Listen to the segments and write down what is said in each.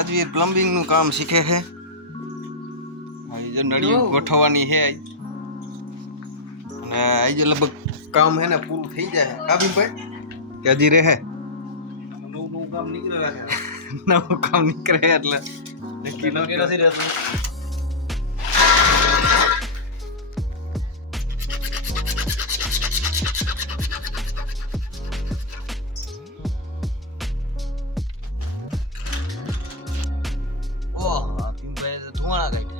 Rajveer plumbing નું કામ શીખે છે। जो नड़ियों गोठवानी है અને આ જે લગભગ કામ હે ને પૂરું થઈ જાય કાબી ભાઈ કે હજી રહે નવું કામ નીકળે રાખે નવું કામ નીકળે એટલે નક્કી ન નથી રહેતું। ઓહ ભાઈ ધુવાણા કાઢે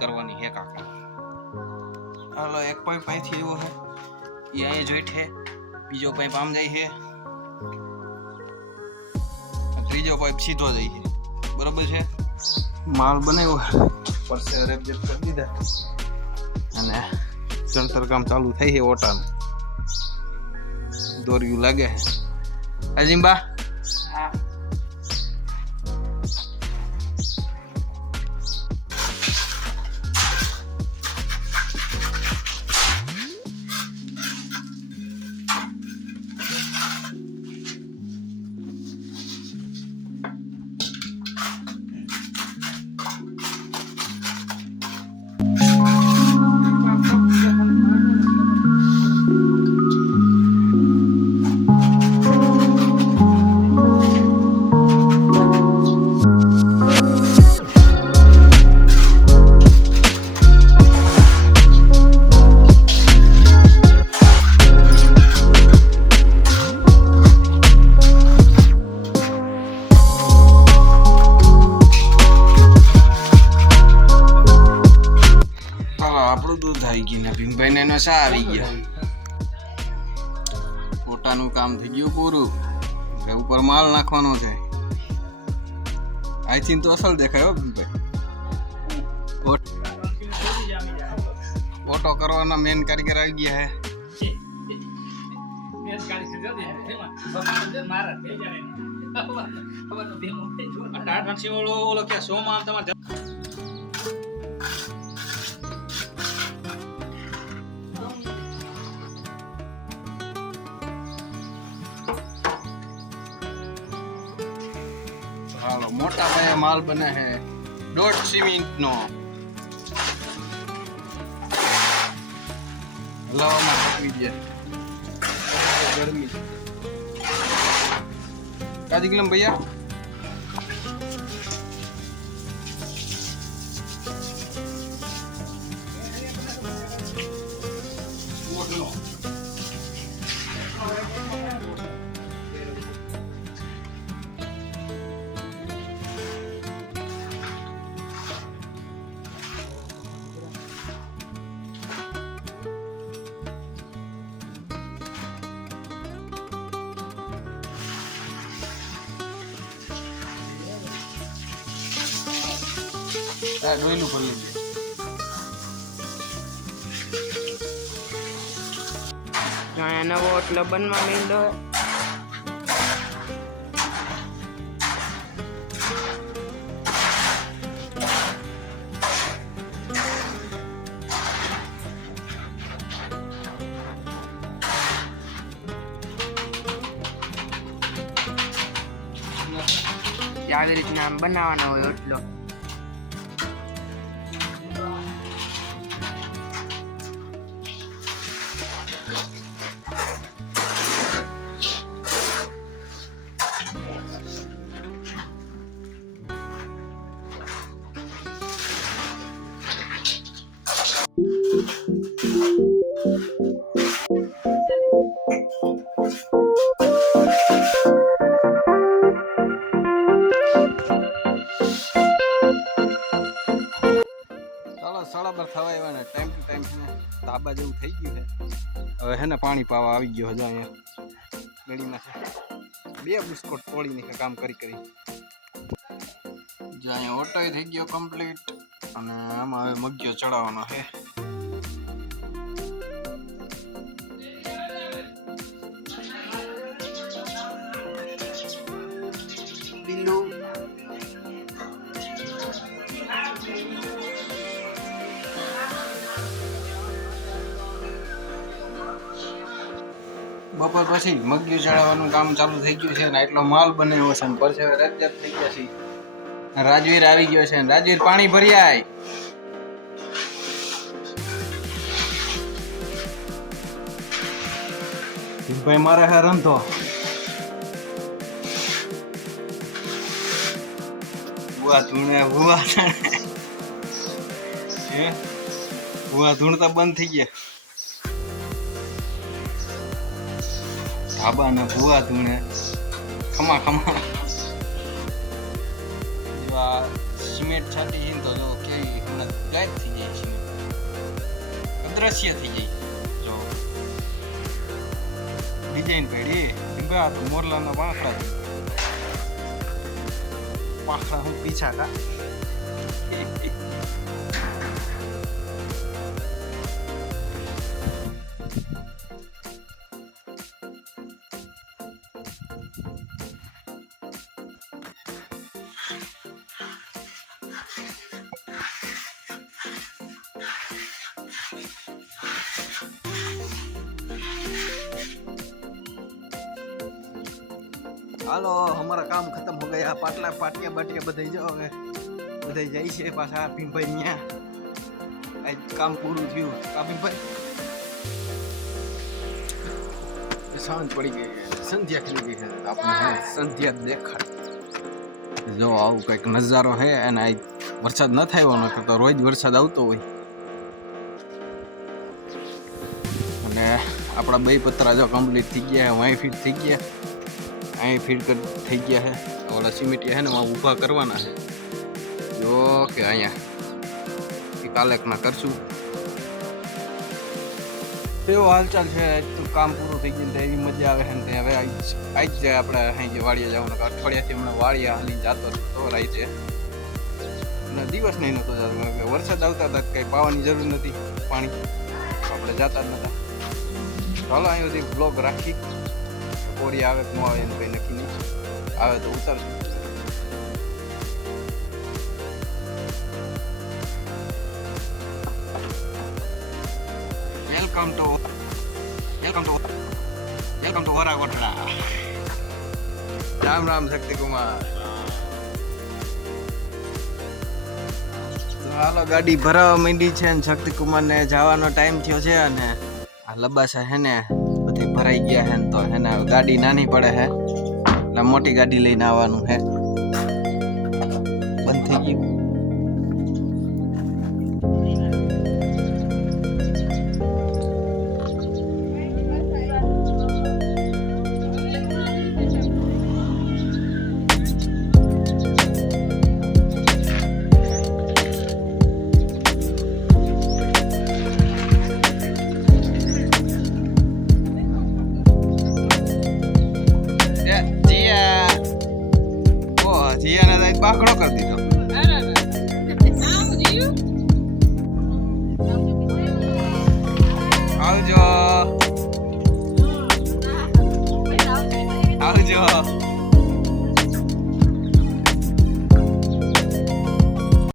करवानी है काका। हालो एक पाइप पाई थी वो है ये आए जोइट है बीजो पाइप आम जाई है त्रीजो पाइप सीधो जाई है बराबर है। माल बनायो पर से रेप जेप कर दीधा અને ચણતર કામ ચાલુ થઈ છે ઓટાનું દોરિયું લાગે છે અજીમબા। હા આપણું દૂધ આવી ગયું ને ભીમભાઈ ને એનો શા આવી ગયો ઓટાનું કામ થઈ ગયું પૂરું હવે ઉપર માલ નાખવાનો છે। આઈ થિંક તો અસલ દેખાય હો ભીમભાઈ ઓટો કરવાના મેન કારીગર આવી ગયા હે। हालो मोटा भाई माल बना है 1.5 सीमेंट नो हलावा में पकड़ी जाए गर्मी काजी किलो भैया ડોયલું ભરી લે જાણે નવો ઓટલો બનવા માંડ્યો આવી રીતના આમ બનાવવાનો હોય ઓટલો। સળબર થવા આવ્યા ને ટાઈમ ટુ ટાઈમ છે ને ધાબા જેવું થઈ ગયું છે હવે હે ને પાણી પાવા આવી ગયો છે અહીંયા ગળીમાં છે 2 બિસ્કોટ તોડીને કામ કરી જો અહીંયા ઓટોય થઈ ગયો કમ્પ્લીટ અને આમાં હવે મગ્યો ચડાવવાનો છે। બપોર પછી મગિયું ચડાવવાનું કામ ચાલુ થઈ ગયું છે ને એટલો માલ બનાવ્યો છે ને પરસેવે રજ્જત થઈ ગયા છે. રાજવીર આવી ગયો છે ને રાજવીર પાણી ભરી આય. ભાઈ મારે હે રંધો બુઆ ધૂણે બુઆ હે બુઆ ધૂણતા બંધ થઈ ગયા. ધાબા ને ભૂવા ધૂણે ખમા ખમા. જો આ સિમેન્ટ છાંટી છે ને તો જો કેવી હમણાં ગાયબ થઈ જાય સિમેન્ટ, અદ્રશ્ય થઈ જાય. જો ડિઝાઇન પડી આ તો મોરલાના પાંખડા હું પીછા કા. હાલો हमारा काम खत्म हो गया. पाटला पाटिया बाटिया बधाई जाओ હવે બધાઈ જાય છે પાછા ભીમભાઈ ન્યા. આજ કામ પૂરું થયું. કા ભીમભાઈ સાંજ પડી ગઈ, સંધ્યા ખીલી ગઈ છે. આપણે સંધ્યા દેખાડ. જો આવું કંઈક નજારો છે અને આજ વરસાદ ન થયો ન કરતો રોજ વરસાદ આવતો હોય. અને આપણા બે પતરા જો કમ્પ્લીટ થઈ ગયા, વાય ફિટ થઈ ગયા, અહીં ફીડ થઈ ગયા છે. ઓલા સિમેન્ટિયા છે ને ઊભા કરવાના છે. જો કે અહીંયા કાલેકના કરશું. એવો હાલચાલ છે. કામ પૂરું થઈ ગયું એવી મજા આવે છે ને હવે આજ જાય આપણે અહીં વાડીએ જવાનું. અઠવાડિયાથી હમણાં વાડીએ હાલી જતો તો રાઈતે અને દિવસ નહીં નહોતો જતો. વરસાદ આવતા હતા કંઈ પાવાની જરૂર નથી, પાણી આપણે જતા જ નહોતા. ચાલો અહીં સુધી બ્લોગ રાખી. કોરી આવે કે ન આવે એનું કંઈ નક્કી નહીં. આવે તો ઉતારશું. વેલકમ ટુ વરા કોટડા. રામ રામ શક્તિકુમાર. હાલો ગાડી ભરાવા માંડી છે ને શક્તિકુમારને જવાનો ટાઈમ થયો છે. અને આ લબાસા હે ને બધી ભરાઈ ગયા હે ને તો હે ને ગાડી નાની પડે હે એટલે મોટી ગાડી લઈને આવવાનું હે. બંધ થઈ ગયું. જીયાને બાકડો કરી દીધો. આવજો આવજો.